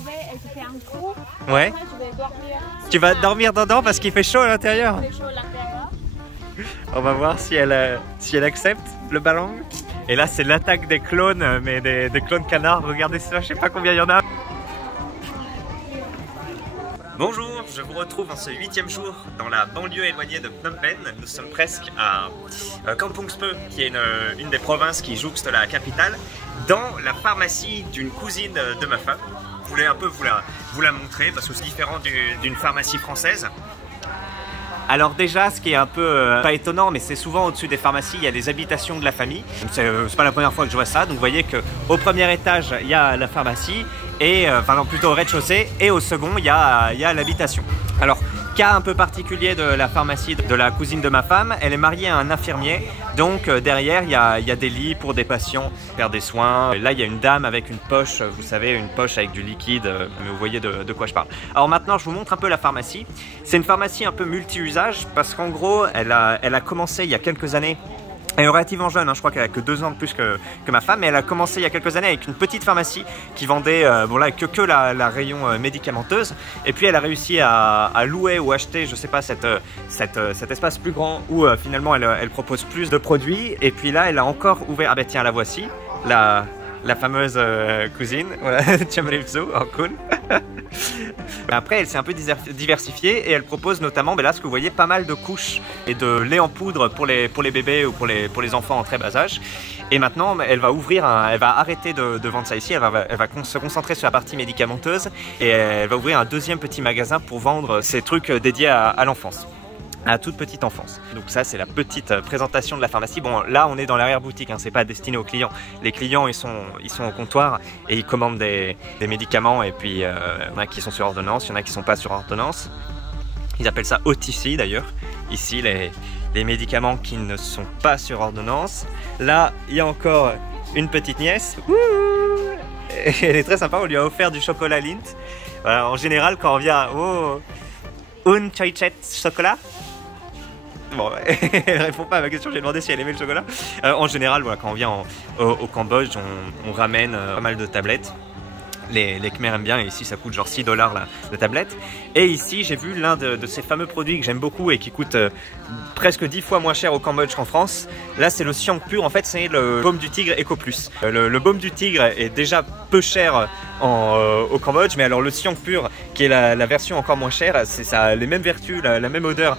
lever, elle te fait un coup. Ouais. Après, je vais dormir. Tu vas dormir dedans parce qu'il fait chaud à l'intérieur. Il fait chaud à l'intérieur. On va voir si elle accepte le ballon. Et là, c'est l'attaque des clones, mais des clones canards. Regardez ça, je sais pas combien il y en a. Bonjour, je vous retrouve en ce 8e jour dans la banlieue éloignée de Phnom Penh. Nous sommes presque à Kampong Speu, qui est une des provinces qui jouxte la capitale, dans la pharmacie d'une cousine de ma femme. Je voulais un peu vous la montrer parce que c'est différent d'une pharmacie française. Alors déjà, ce qui est un peu pas étonnant, mais c'est souvent au-dessus des pharmacies, il y a les habitations de la famille. C'est pas la première fois que je vois ça. Donc vous voyez qu'au premier étage, il y a la pharmacie, et enfin non, plutôt au rez-de-chaussée, et au second, il y a l'habitation. Alors, cas un peu particulier de la pharmacie de la cousine de ma femme, elle est mariée à un infirmier, donc derrière il y a des lits pour des patients, faire des soins. Là il y a une dame avec une poche, vous savez, une poche avec du liquide, mais vous voyez de quoi je parle. Alors maintenant je vous montre un peu la pharmacie. C'est une pharmacie un peu multi-usage parce qu'en gros elle a commencé il y a quelques années. Elle est relativement jeune, hein, je crois qu'elle a que 2 ans de plus que ma femme, mais elle a commencé il y a quelques années avec une petite pharmacie qui vendait que la rayon médicamenteuse. Et puis elle a réussi à louer ou acheter, je sais pas, cet espace plus grand où finalement elle propose plus de produits. Et puis là elle a encore ouvert, ah ben tiens la voici, la fameuse cousine, voilà, Chamripso, oh cool. Après elle s'est un peu diversifiée et elle propose notamment, ben là ce que vous voyez, pas mal de couches et de lait en poudre pour les bébés ou pour les enfants en très bas âge. Et maintenant elle va ouvrir, elle va arrêter de vendre ça ici, elle va se concentrer sur la partie médicamenteuse et elle va ouvrir un deuxième petit magasin pour vendre ces trucs dédiés à l'enfance. À toute petite enfance. Donc ça c'est la petite présentation de la pharmacie. Bon là on est dans l'arrière-boutique, hein, c'est pas destiné aux clients. Les clients ils sont au comptoir et ils commandent des médicaments et puis il y en a qui sont sur ordonnance, il y en a qui sont pas sur ordonnance. Ils appellent ça OTC d'ailleurs. Ici les médicaments qui ne sont pas sur ordonnance. Là il y a encore une petite nièce. Ouh, elle est très sympa, on lui a offert du chocolat Lindt. Voilà, en général quand on vient un choichet chocolat. Bon, elle répond pas à ma question, j'ai demandé si elle aimait le chocolat. En général, voilà, quand on vient au Cambodge, on ramène pas mal de tablettes. Les Khmers aiment bien, et ici ça coûte genre 6 $ la tablette. Et ici j'ai vu l'un de ces fameux produits que j'aime beaucoup et qui coûte presque 10 fois moins cher au Cambodge qu'en France. Là c'est le Siang Pur, en fait c'est le baume du tigre Eco Plus. Le baume du tigre est déjà peu cher au Cambodge, mais alors le Siang Pur qui est la version encore moins chère, ça a les mêmes vertus, la même odeur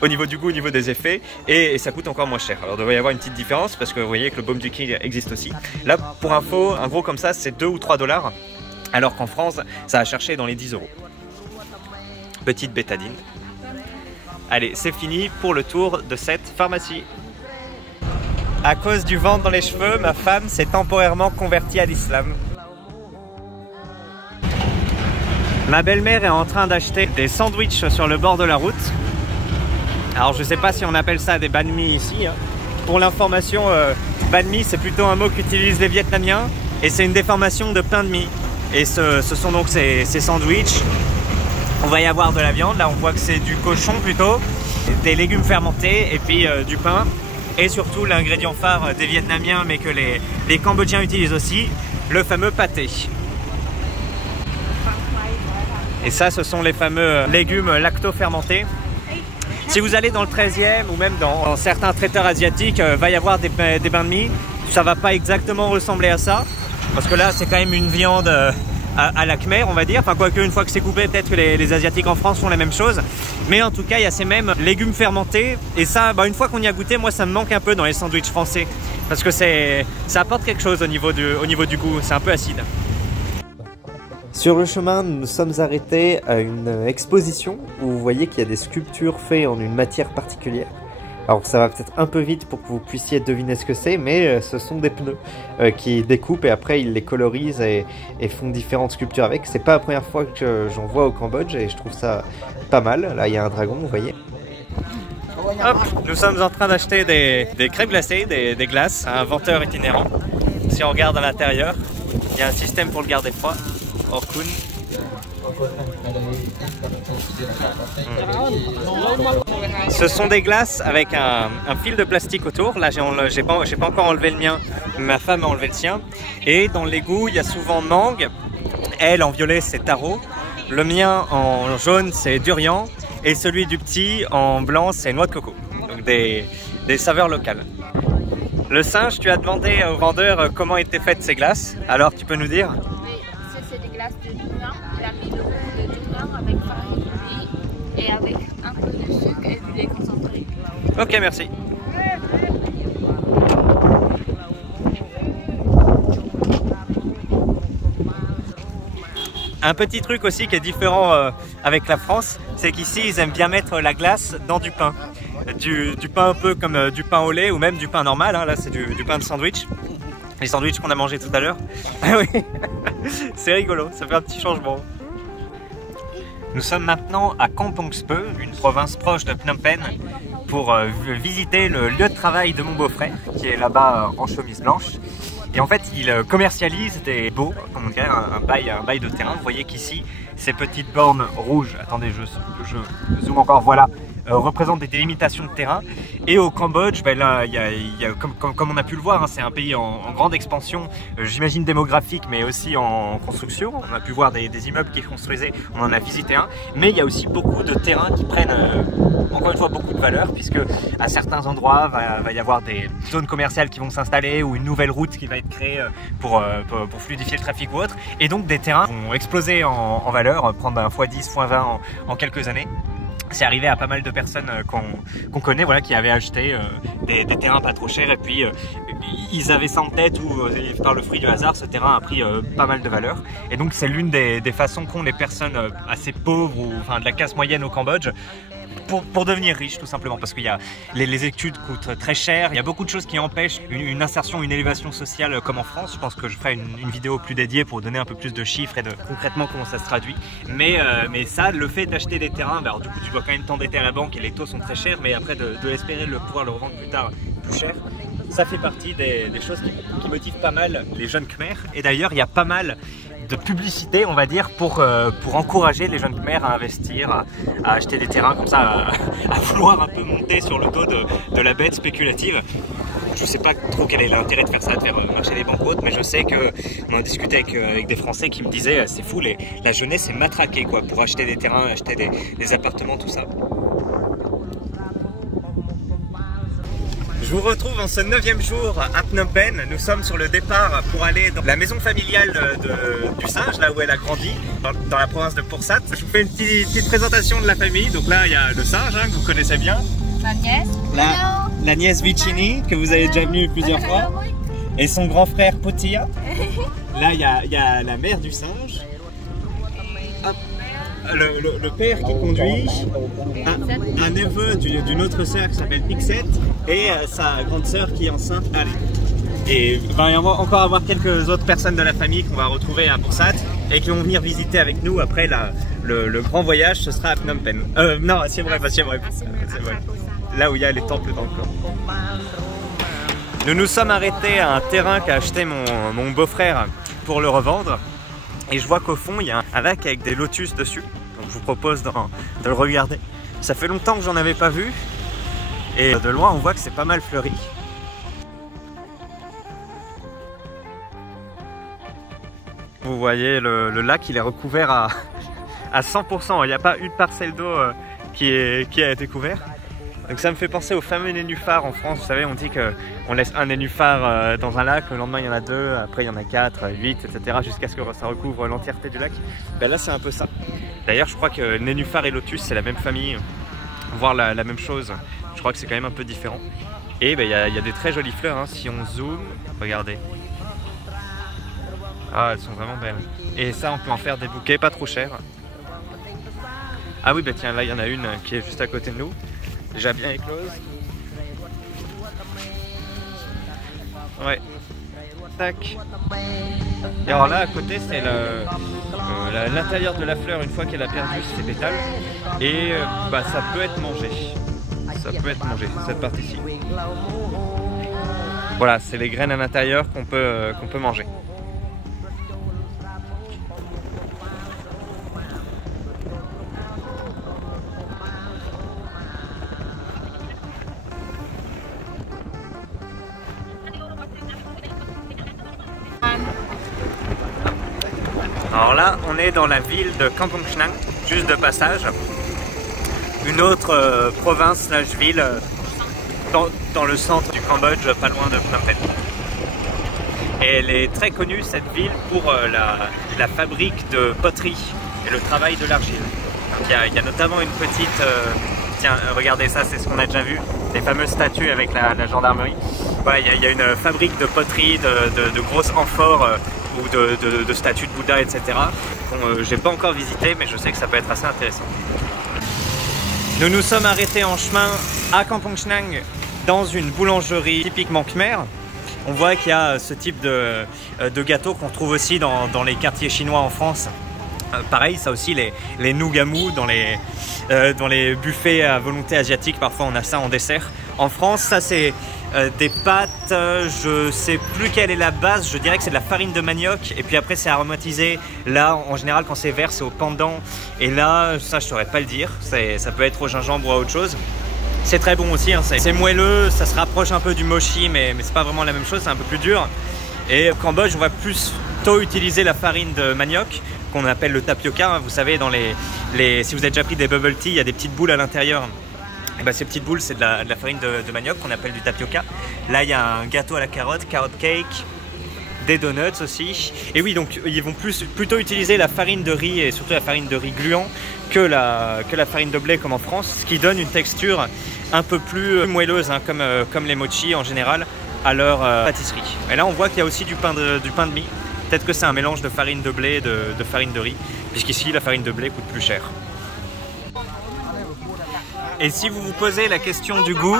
au niveau du goût, au niveau des effets, et ça coûte encore moins cher. Alors il devrait y avoir une petite différence parce que vous voyez que le baume du tigre existe aussi. Là pour info, un gros comme ça c'est 2 ou 3 $. Alors qu'en France, ça a cherché dans les 10 €. Petite bétadine. Allez, c'est fini pour le tour de cette pharmacie. À cause du ventre dans les cheveux, ma femme s'est temporairement convertie à l'islam. Ma belle-mère est en train d'acheter des sandwichs sur le bord de la route. Alors je sais pas si on appelle ça des banh mi ici. Hein. Pour l'information, banh mi c'est plutôt un mot qu'utilisent les Vietnamiens et c'est une déformation de pain de mie. Et ce sont donc ces sandwichs. On va y avoir de la viande, là on voit que c'est du cochon plutôt, des légumes fermentés et puis du pain. Et surtout l'ingrédient phare des Vietnamiens mais que les Cambodgiens utilisent aussi, le fameux pâté. Et ça ce sont les fameux légumes lacto-fermentés. Si vous allez dans le 13e ou même dans certains traiteurs asiatiques, va y avoir des bains de mie. Ça va pas exactement ressembler à ça. Parce que là c'est quand même une viande à la Khmer on va dire, enfin quoique une fois que c'est coupé peut-être que les Asiatiques en France font la même chose. Mais en tout cas il y a ces mêmes légumes fermentés et ça une fois qu'on y a goûté, moi ça me manque un peu dans les sandwichs français. Parce que ça apporte quelque chose au niveau du goût, c'est un peu acide. Sur le chemin nous nous sommes arrêtés à une exposition où vous voyez qu'il y a des sculptures faites en une matière particulière. Alors ça va peut-être un peu vite pour que vous puissiez deviner ce que c'est, mais ce sont des pneus qui découpent et après ils les colorisent et font différentes sculptures avec. C'est pas la première fois que j'en vois au Cambodge et je trouve ça pas mal. Là il y a un dragon, vous voyez. Hop, nous sommes en train d'acheter des crèmes glacées, des glaces, un vendeur itinérant. Si on regarde à l'intérieur, il y a un système pour le garder froid. Orkun. Ce sont des glaces avec un fil de plastique autour. Là, j'ai pas encore enlevé le mien, ma femme a enlevé le sien. Et dans l'égout, il y a souvent mangue Elle, en violet, c'est taro. Le mien, en jaune, c'est durian. Et celui du petit, en blanc, c'est noix de coco. Donc des saveurs locales. Le singe, tu as demandé au vendeur comment étaient faites ces glaces. Alors, tu peux nous dire? Oui, ça c'est des glaces de durian. Il a mis le goût de durian avec farine de riz et avec un peu de sucre et du lait concentré. Ok, merci. Un petit truc aussi qui est différent avec la France, c'est qu'ici ils aiment bien mettre la glace dans du pain. Du pain un peu comme du pain au lait ou même du pain normal, hein. Là c'est du pain de sandwich. Les sandwichs qu'on a mangé tout à l'heure. Ah oui, c'est rigolo, ça fait un petit changement. Nous sommes maintenant à Kampong Speu, une province proche de Phnom Penh, pour visiter le lieu de travail de mon beau-frère, qui est là-bas en chemise blanche. Et en fait, il commercialise des baux, comme on dirait, un bail de terrain. Vous voyez qu'ici, ces petites bornes rouges, attendez, je zoome encore, voilà, représentent des délimitations de terrain. Et au Cambodge, ben là, comme on a pu le voir, hein, c'est un pays en grande expansion, j'imagine démographique, mais aussi en construction. On a pu voir des immeubles qui construisaient, on en a visité un. Mais il y a aussi beaucoup de terrains qui prennent, encore une fois, beaucoup de valeur, puisque à certains endroits, va y avoir des zones commerciales qui vont s'installer ou une nouvelle route qui va être créée pour fluidifier le trafic ou autre. Et donc des terrains vont exploser en valeur, prendre un x10, x20 en quelques années. C'est arrivé à pas mal de personnes qu'on connaît, voilà, qui avaient acheté des terrains pas trop chers et puis ils avaient ça en tête ou par le fruit du hasard, ce terrain a pris pas mal de valeur. Et donc c'est l'une des façons qu'ont les personnes assez pauvres ou enfin de la classe moyenne au Cambodge pour devenir riche, tout simplement, parce qu'il y a les études coûtent très cher, il y a beaucoup de choses qui empêchent une insertion, une élévation sociale comme en France. Je pense que je ferai une vidéo plus dédiée pour donner un peu plus de chiffres et de concrètement comment ça se traduit. Mais ça, le fait d'acheter des terrains, alors du coup tu dois quand même t'endetter à la banque et les taux sont très chers, mais après de espérer pouvoir le revendre plus tard plus cher, ça fait partie des choses qui motivent pas mal les jeunes Khmers. Et d'ailleurs il y a pas mal de publicité, on va dire, pour encourager les jeunes Khmers à investir, à acheter des terrains comme ça, à vouloir un peu monter sur le dos de la bête spéculative. Je sais pas trop quel est l'intérêt de faire ça, de faire marcher les banques hautes, mais je sais qu'on a discuté avec des Français qui me disaient c'est fou, la jeunesse est matraquée quoi, pour acheter des terrains, acheter des appartements, tout ça. Je vous retrouve en ce 9e jour à Phnom Penh. Nous sommes sur le départ pour aller dans la maison familiale du singe, là où elle a grandi, dans la province de Pursat. Je vous fais une petite présentation de la famille. Donc là, il y a le singe que vous connaissez bien. Ma nièce. La nièce Vicini, que vous avez déjà vue plusieurs fois. Et son grand frère Potia. Là, il y a la mère du singe. Hop. Le père qui conduit, un neveu d'une autre sœur qui s'appelle Pixette et sa grande sœur qui est enceinte. Allez. Et il va encore avoir quelques autres personnes de la famille qu'on va retrouver à Pursat et qui vont venir visiter avec nous après le grand voyage. Ce sera à Phnom Penh. Non, à Siem Reap, là où il y a les temples dans le camp. Nous nous sommes arrêtés à un terrain qu'a acheté mon beau-frère pour le revendre. Et je vois qu'au fond, il y a un lac avec des lotus dessus. Donc je vous propose de le regarder. Ça fait longtemps que j'en avais pas vu. Et de loin, on voit que c'est pas mal fleuri. Vous voyez, le lac, il est recouvert à 100%. Il n'y a pas une parcelle d'eau qui a été couverte. Donc ça me fait penser au fameux nénuphar en France. Vous savez, on dit qu'on laisse un nénuphar dans un lac, le lendemain il y en a 2, après il y en a 4, 8, etc. jusqu'à ce que ça recouvre l'entièreté du lac. Ben là c'est un peu ça. D'ailleurs je crois que nénuphar et lotus c'est la même famille, voire la même chose. Je crois que c'est quand même un peu différent. Et ben, y a des très jolies fleurs, hein. Si on zoome, regardez. Ah, elles sont vraiment belles. Et ça on peut en faire des bouquets pas trop chers. Ah oui, bah tiens, là il y en a une qui est juste à côté de nous. Déjà bien éclose. Ouais. Tac. Et alors là à côté c'est l'intérieur de la fleur une fois qu'elle a perdu ses pétales. Et bah ça peut être mangé. Ça peut être mangé, cette partie-ci. Voilà, c'est les graines à l'intérieur qu'on peut manger. Alors là, on est dans la ville de Kampong Chhnang, juste de passage. Une autre province slash ville dans le centre du Cambodge, pas loin de Phnom Penh. Et elle est très connue, cette ville, pour la fabrique de poterie et le travail de l'argile. Il y a notamment une petite... tiens, regardez ça, c'est ce qu'on a déjà vu, les fameuses statues avec la gendarmerie. Voilà, il y a une fabrique de poterie, de grosses amphores ou de statues de Bouddha, etc. J'ai pas encore visité, mais je sais que ça peut être assez intéressant. Nous nous sommes arrêtés en chemin à Kampong Chhnang dans une boulangerie typiquement khmer. On voit qu'il y a ce type de gâteau qu'on trouve aussi dans les quartiers chinois en France. Pareil, ça aussi, les nougamous dans les buffets à volonté asiatiques, parfois on a ça en dessert. En France, ça c'est des pâtes, je sais plus quelle est la base, je dirais que c'est de la farine de manioc et puis après c'est aromatisé. Là, en général, quand c'est vert, c'est au pandan. Et là, ça je saurais pas le dire, ça peut être au gingembre ou à autre chose. C'est très bon aussi, hein. C'est moelleux, ça se rapproche un peu du mochi, mais c'est pas vraiment la même chose, c'est un peu plus dur. Et au Cambodge, on va plutôt utiliser la farine de manioc, qu'on appelle le tapioca. Vous savez, si vous avez déjà pris des bubble tea, il y a des petites boules à l'intérieur. Et ben, ces petites boules, c'est de la farine de manioc qu'on appelle du tapioca. Là, il y a un gâteau à la carotte, carrot cake, des donuts aussi. Et oui, donc ils vont plutôt utiliser la farine de riz et surtout la farine de riz gluant que la farine de blé comme en France, ce qui donne une texture un peu plus moelleuse, hein, comme les mochi en général, à leur pâtisserie. Et là, on voit qu'il y a aussi du pain de mie. Peut-être que c'est un mélange de farine de blé et de farine de riz, puisqu'ici la farine de blé coûte plus cher. Et si vous vous posez la question du goût,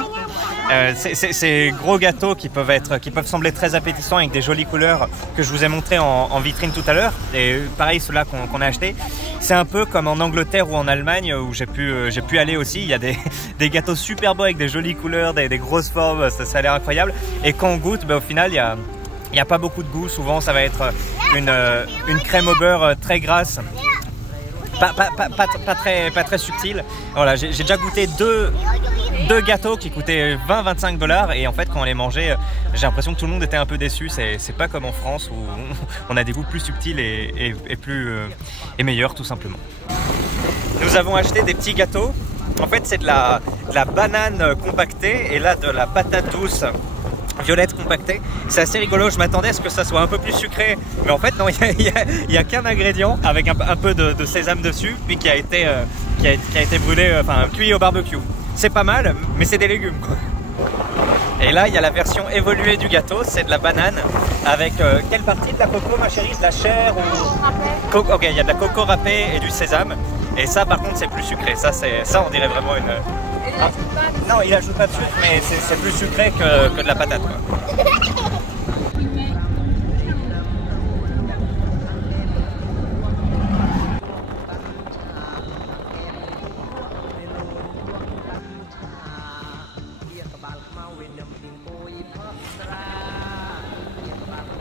ces gros gâteaux qui peuvent sembler très appétissants avec des jolies couleurs que je vous ai montré en vitrine tout à l'heure, et pareil ceux-là qu'on a achetés, c'est un peu comme en Angleterre ou en Allemagne où j'ai pu aller aussi. Il y a des gâteaux super beaux avec des jolies couleurs, des grosses formes, ça a l'air incroyable. Et quand on goûte, au final il n'y a pas beaucoup de goût. Souvent ça va être une crème au beurre très grasse, pas très subtile. Voilà, j'ai déjà goûté deux gâteaux qui coûtaient 20-25 $ et en fait quand on les mangeait, j'ai l'impression que tout le monde était un peu déçu. C'est pas comme en France où on a des goûts plus subtils et meilleurs tout simplement. Nous avons acheté des petits gâteaux. En fait c'est de la banane compactée et là de la patate douce violette compactée. C'est assez rigolo, je m'attendais à ce que ça soit un peu plus sucré, mais en fait non, il y a qu'un ingrédient avec un peu de sésame dessus, puis qui a été brûlé, enfin cuit au barbecue. C'est pas mal, mais c'est des légumes quoi. Et là il y a la version évoluée du gâteau, c'est de la banane avec quelle partie de la coco ma chérie? De la chair ou... Ok, il y a de la coco râpée et du sésame, et ça par contre c'est plus sucré, ça on dirait vraiment une... Ah, non, il ajoute pas de sucre, mais c'est plus sucré que de la patate quoi.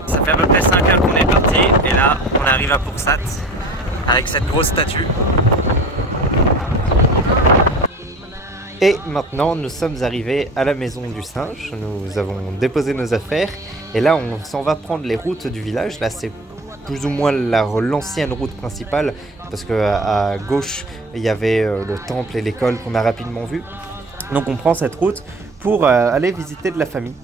Ça fait à peu près 5 heures qu'on est parti et là on arrive à Phuoc Sat avec cette grosse statue. Et maintenant, nous sommes arrivés à la maison du singe. Nous avons déposé nos affaires et là, on s'en va prendre les routes du village. Là, c'est plus ou moins l'ancienne route principale parce qu'à gauche, il y avait le temple et l'école qu'on a rapidement vu. Donc, on prend cette route pour aller visiter de la famille.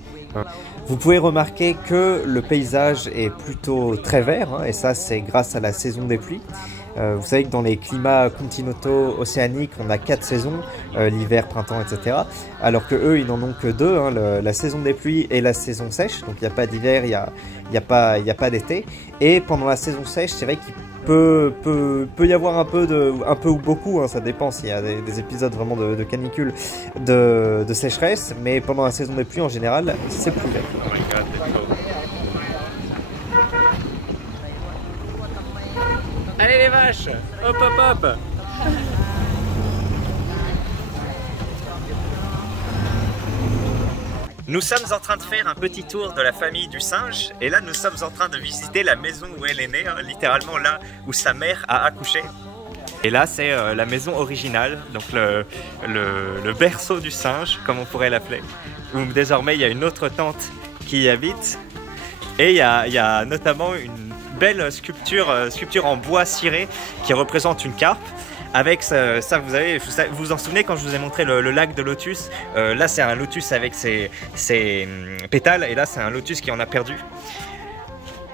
Vous pouvez remarquer que le paysage est plutôt très vert, hein, et ça, c'est grâce à la saison des pluies. Vous savez que dans les climats continentaux océaniques, on a 4 saisons, l'hiver, printemps, etc. Alors que eux, ils n'en ont que 2, hein, la saison des pluies et la saison sèche. Donc il n'y a pas d'hiver, il n'y a pas d'été. Et pendant la saison sèche, c'est vrai qu'il peut y avoir un peu ou beaucoup, hein, ça dépend s'il y a des épisodes vraiment de canicule, de sécheresse. Mais pendant la saison des pluies, en général, c'est plus vert. Oh my God, let's go. Allez les vaches, hop hop hop. Nous sommes en train de faire un petit tour de la famille du singe et là nous sommes en train de visiter la maison où elle est née, hein, littéralement là où sa mère a accouché. Et là c'est la maison originale, donc le berceau du singe comme on pourrait l'appeler, où désormais il y a une autre tante qui y habite et il y a notamment une belle sculpture en bois ciré qui représente une carpe. Avec ça, vous vous en souvenez quand je vous ai montré le lac de lotus, là c'est un lotus avec ses pétales et là c'est un lotus qui en a perdu.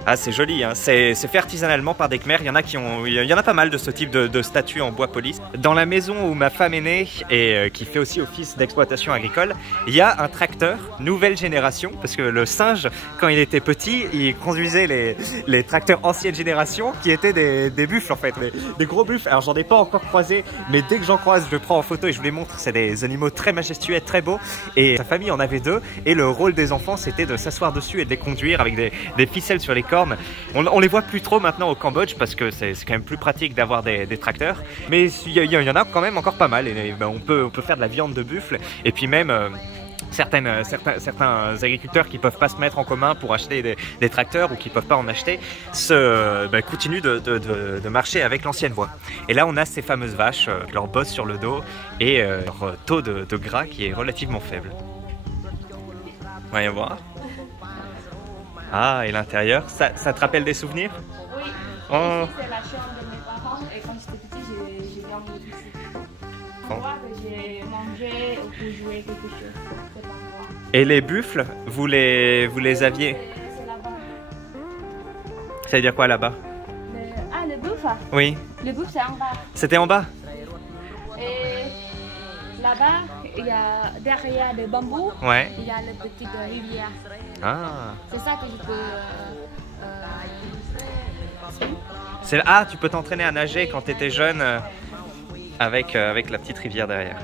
Ah, c'est joli, hein. C'est fait artisanalement par des Khmers. Il y en a pas mal de ce type de statues en bois poli. Dans la maison où ma femme est née et qui fait aussi office d'exploitation agricole, il y a un tracteur nouvelle génération parce que le singe, quand il était petit, il conduisait les tracteurs ancienne génération qui étaient des buffles en fait, des gros buffles. Alors j'en ai pas encore croisé, mais dès que j'en croise, je le prends en photo et je vous les montre. C'est des animaux très majestueux, très beaux. Et sa famille en avait 2 et le rôle des enfants c'était de s'asseoir dessus et de les conduire avec des ficelles sur les cornes. On les voit plus trop maintenant au Cambodge parce que c'est quand même plus pratique d'avoir des tracteurs, mais il y en a quand même encore pas mal et on peut faire de la viande de buffle et puis même certains agriculteurs qui peuvent pas se mettre en commun pour acheter des tracteurs ou qui peuvent pas en acheter continuent de marcher avec l'ancienne voie. Et là on a ces fameuses vaches, leur bosse sur le dos et leur taux de gras qui est relativement faible. Voyons voir. Ah, et l'intérieur, ça te rappelle des souvenirs? Oui, oh. Ici c'est la chambre de mes parents et quand j'étais petit, j'ai dormi ici. Je crois que j'ai mangé ou pour jouer quelque chose. C'est pas moi. Et les buffles, vous les aviez? C'est là-bas. Ça veut dire quoi là-bas? Le buffle? Oui. Le buffle c'est en bas. C'était en bas? Et là-bas, il y a derrière le bambou, ouais. Il y a le petit rivière. Ah. C'est ça que je peux... Ah, tu peux t'entraîner à nager quand tu étais jeune avec la petite rivière derrière.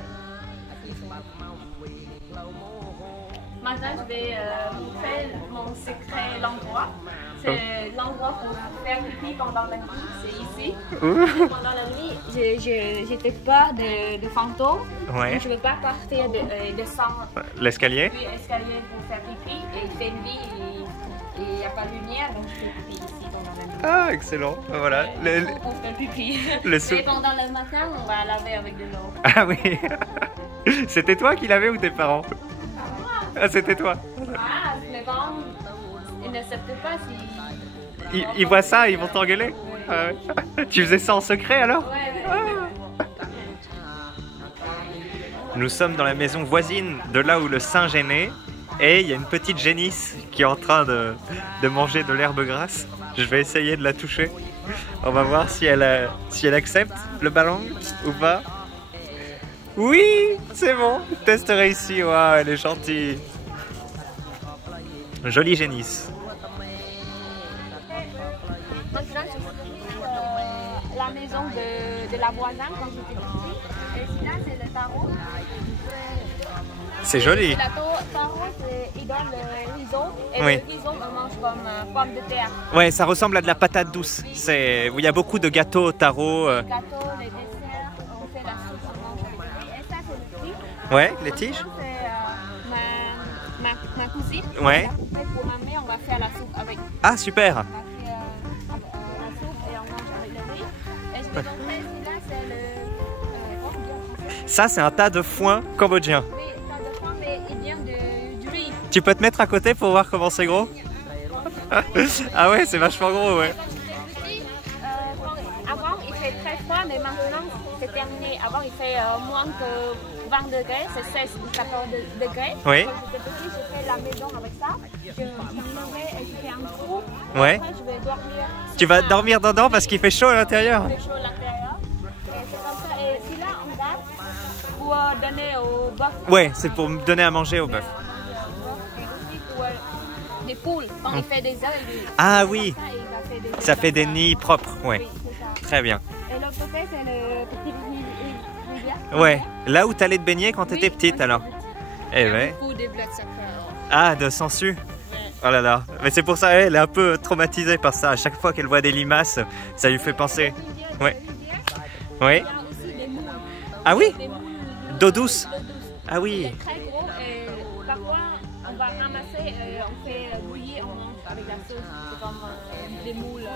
Maintenant, je vais vous faire mon secret l'endroit. C'est l'endroit pour faire pipi pendant la nuit, c'est ici. Pendant la nuit, j'étais pas de fantômes. Ouais. Je ne veux pas partir descendre l'escalier. Oui, l'escalier pour faire pipi. Et il fait nuit et il n'y a pas de lumière, donc je fais pipi ici pendant la nuit. Ah, excellent. Voilà. Pour faire pipi. Et pendant le matin, on va laver avec de l'eau. Ah oui. C'était toi qui l'avais ou tes parents? Ah, c'était toi. Ah, mes parents, ils n'acceptent pas si... Ils voient ça, ils vont t'engueuler. Ah ouais. Tu faisais ça en secret alors? Ouais. Ah. Nous sommes dans la maison voisine de là où le singe est né. Et il y a une petite génisse qui est en train de manger de l'herbe grasse. Je vais essayer de la toucher. On va voir si elle accepte le ballon ou pas. Oui, c'est bon. Test réussi. Waouh, elle est gentille. Jolie génisse. Maintenant, je suis la maison de la voisine quand j'étais petite. Et là, c'est le tarot. C'est joli. Le tarot, il donne le rhizome. Et oui. Le rhizome, on mange comme pomme de terre. Ouais, ça ressemble à de la patate douce. Il y a beaucoup de gâteaux au tarot. Les gâteaux, les desserts, on fait la soupe, on mange avec le riz. Et ça, c'est le tige. Ouais, les tiges. C'est ma cousine. Ouais. Pour ma mère, on va faire la soupe avec. Ah, super. On va faire la soupe et on mange avec le riz. Et je vais montrer, là, c'est le... Ça, c'est un tas de foin cambodgien. Oui, tas de foin, mais il vient du riz. Tu peux te mettre à côté pour voir comment c'est gros? Ah ouais, c'est vachement gros, ouais. Avant, il fait très froid, mais maintenant, c'est terminé. Avant, il fait moins que 20 degrés, c'est 16 ou 14 degrés. Oui. Quand j'étais petit, je fais la maison avec ça. Je m'enlevais et je fais un trou. Ouais. Après, je vais dormir. Tu vas dormir dedans parce qu'il fait chaud à l'intérieur? Il fait chaud à l'intérieur. Et c'est comme ça. Et celui-là, on garde pour donner au bœuf. Ouais, c'est pour me donner à manger au bœuf. Et aussi pour des poules. Quand il fait des œufs, ah oui. Ça fait des comme nids propres, ouais. Oui, c'est ça. Très bien. Et l'autre côté, c'est le petit rivière. Ouais, là où t'allais te baigner quand t'étais petite alors. Eh ouais. Beaucoup de blood sucker. Ah, de sangsues. Oh là là. Mais c'est pour ça, elle est un peu traumatisée par ça. À chaque fois qu'elle voit des limaces, ça lui fait penser. Ouais. Oui. Ah oui? D'eau douce. Ah oui. C'est très gros et parfois on va ramasser et on fait bouillir, on mange avec la sauce. C'est comme des moules.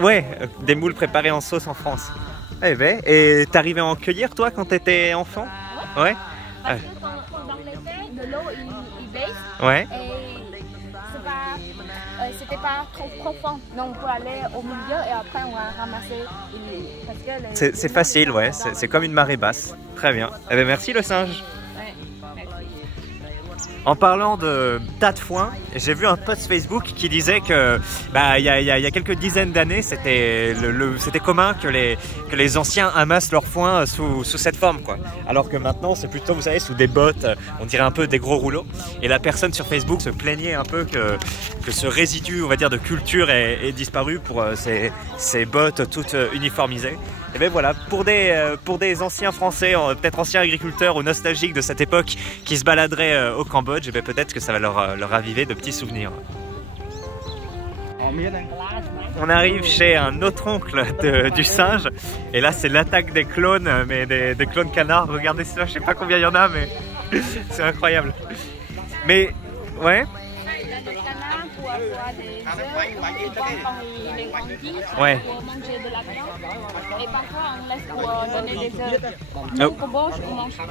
Ouais, des moules préparées en sauce en France. Eh ben, et t'arrivais à en cueillir toi quand t'étais enfant? Ouais. Parce que pendant l'été, de l'eau il baisse. Ouais. Et c'est c'était pas trop profond. Donc on peut aller au milieu et après on va ramasser. C'est facile, ouais, c'est comme une marée basse. Très bien. Eh bien, merci le singe. Ouais, merci. En parlant de tas de foin, j'ai vu un post Facebook qui disait que il y a quelques dizaines d'années, c'était commun que les anciens amassent leur foin sous cette forme, quoi. Alors que maintenant, c'est plutôt, vous savez, sous des bottes, on dirait un peu des gros rouleaux. Et la personne sur Facebook se plaignait un peu que ce résidu, on va dire, de culture ait disparu pour ces bottes toutes uniformisées. Et bien voilà, pour des anciens Français, peut-être anciens agriculteurs ou nostalgiques de cette époque qui se baladeraient au Cambodge, et bien peut-être que ça va leur raviver de petits souvenirs. On arrive chez un autre oncle du singe, et là c'est l'attaque des clones, mais des clones canards. Regardez ça, je sais pas combien il y en a, mais c'est incroyable. Mais ouais. Pour avoir des œufs, quand il est grandi, Ouais. pour manger de la viande. Et parfois on laisse pour donner des œufs. Nous, au Cambodge,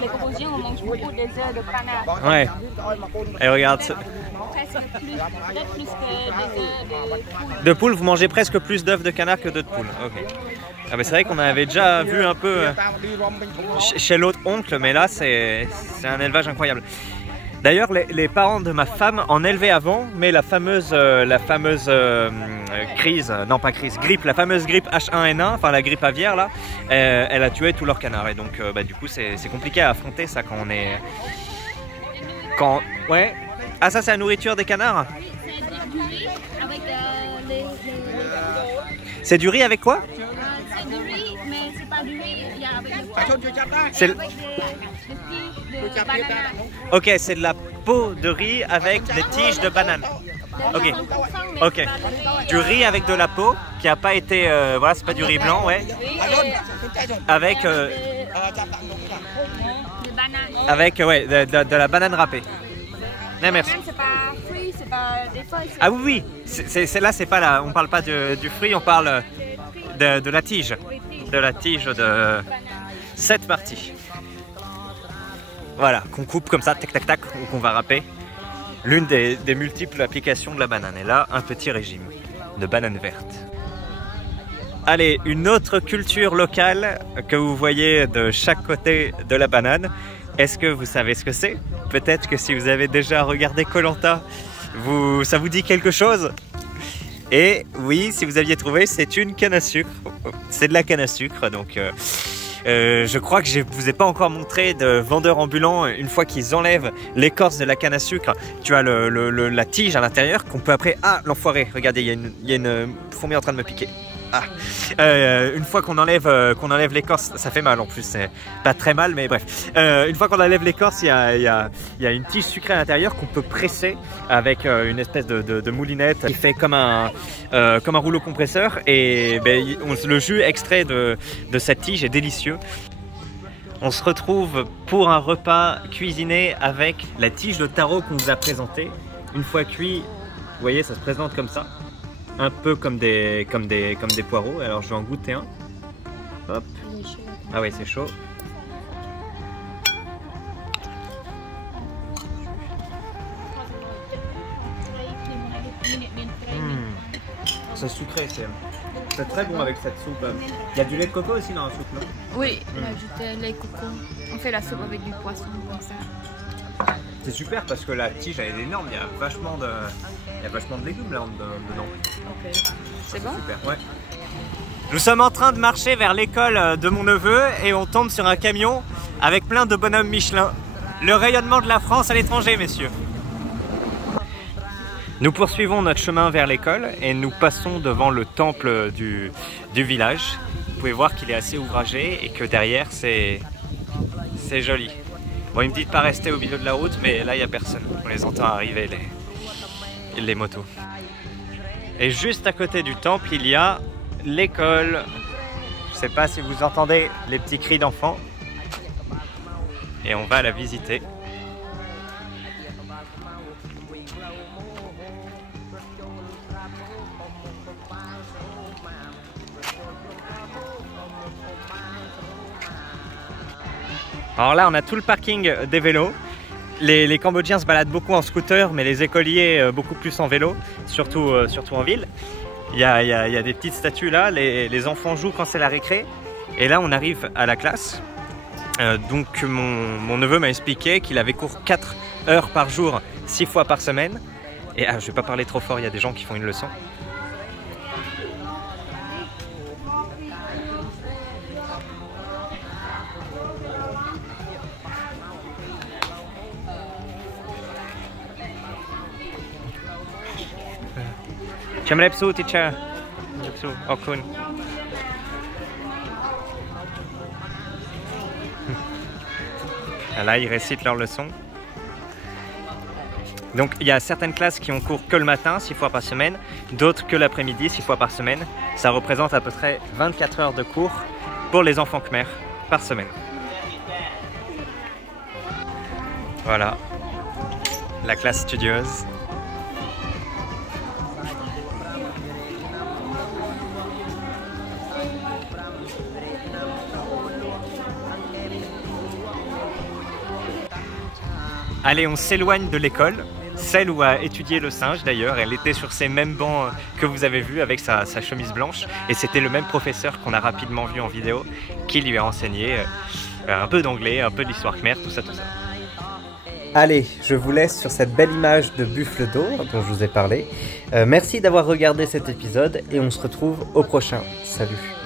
les Cambodgiens, on mange beaucoup des œufs de canard. Ouais. Et regarde. Presque plus, peut-être plus que des œufs de poule. De poule, vous mangez presque plus d'œufs de canard que d'œufs de poule. Ok. Ah bah c'est vrai qu'on avait déjà vu un peu chez l'autre oncle, mais là c'est un élevage incroyable. D'ailleurs, les parents de ma femme en élevaient avant, mais la fameuse crise, non pas crise, grippe, la fameuse grippe H1N1, enfin la grippe aviaire là, elle a tué tous leurs canards. Et donc du coup c'est compliqué à affronter ça quand on est... Ouais. Ah ça c'est la nourriture des canards? Oui, c'est du riz avec les... C'est du riz avec quoi? C'est du riz, mais c'est pas du riz, il y a avec le pain. C'est avec des tiges de banane. Ok, c'est de la peau de riz avec des tiges de banane. Ok. Ok. Du riz avec de la peau qui a pas été, voilà, c'est pas du riz blanc, ouais. Avec avec ouais, de la banane râpée. Non, merci. C'est pas fruit, c'est pas des feuilles. Ah oui, oui. Là, c'est pas là. On parle pas du fruit, on parle de la tige. De la tige de cette partie. Voilà, qu'on coupe comme ça, tac tac tac, ou qu'on va râper. L'une des multiples applications de la banane. Et là, un petit régime de banane verte. Allez, une autre culture locale que vous voyez de chaque côté de la banane. Est-ce que vous savez ce que c'est? Peut-être que si vous avez déjà regardé Koh-Lanta, ça vous dit quelque chose? Et oui, si vous aviez trouvé, c'est une canne à sucre. C'est de la canne à sucre, donc... je crois que je vous ai pas encore montré de vendeurs ambulants. Une fois qu'ils enlèvent l'écorce de la canne à sucre, tu as la tige à l'intérieur qu'on peut après... Ah, l'enfoiré, regardez, il y a une fourmi en train de me piquer. Ah. Une fois qu'on enlève l'écorce, ça fait mal en plus, c'est pas très mal, mais bref. Une fois qu'on enlève l'écorce, il y a une tige sucrée à l'intérieur qu'on peut presser avec une espèce de moulinette qui fait comme un rouleau compresseur. Et ben, le jus extrait de cette tige est délicieux. On se retrouve pour un repas cuisiné avec la tige de taro qu'on vous a présentée. Une fois cuit, vous voyez, ça se présente comme ça. Un peu comme des poireaux. Alors je vais en goûter un. Hop. Ah oui, c'est chaud. C'est sucré, c'est très bon avec cette soupe. Il y a du lait de coco aussi dans la soupe, non? Oui, on ajoute lait de coco. On fait la soupe avec du poisson comme ça. C'est super parce que la tige elle est énorme, il y a vachement de légumes là dedans. Ok, c'est bon? Super, ouais. Nous sommes en train de marcher vers l'école de mon neveu et on tombe sur un camion avec plein de bonhommes Michelin. Le rayonnement de la France à l'étranger, messieurs. Nous poursuivons notre chemin vers l'école et nous passons devant le temple du village. Vous pouvez voir qu'il est assez ouvragé et que derrière c'est joli. Bon, il me dit de ne pas rester au milieu de la route, mais là il n'y a personne. On les entend arriver, les motos. Et juste à côté du temple, il y a l'école. Je ne sais pas si vous entendez les petits cris d'enfants. Et on va la visiter. Alors là, on a tout le parking des vélos. Les Cambodgiens se baladent beaucoup en scooter, mais les écoliers beaucoup plus en vélo, surtout en ville. Il y a des petites statues là, les enfants jouent quand c'est la récré. Et là on arrive à la classe. Donc mon neveu m'a expliqué qu'il avait cours 4 heures par jour, 6 fois par semaine. Et je vais pas parler trop fort, il y a des gens qui font une leçon. Chamrepsu, teacher. Okun. Là, ils récitent leur leçon. Donc, il y a certaines classes qui ont cours que le matin, 6 fois par semaine, d'autres que l'après-midi, 6 fois par semaine. Ça représente à peu près 24 heures de cours pour les enfants khmer par semaine. Voilà, la classe studieuse. Allez, on s'éloigne de l'école, celle où a étudié le singe d'ailleurs. Elle était sur ces mêmes bancs que vous avez vu avec sa chemise blanche. Et c'était le même professeur qu'on a rapidement vu en vidéo qui lui a enseigné un peu d'anglais, un peu de l'histoire khmer, tout ça, tout ça. Allez, je vous laisse sur cette belle image de buffle d'eau dont je vous ai parlé. Merci d'avoir regardé cet épisode et on se retrouve au prochain. Salut!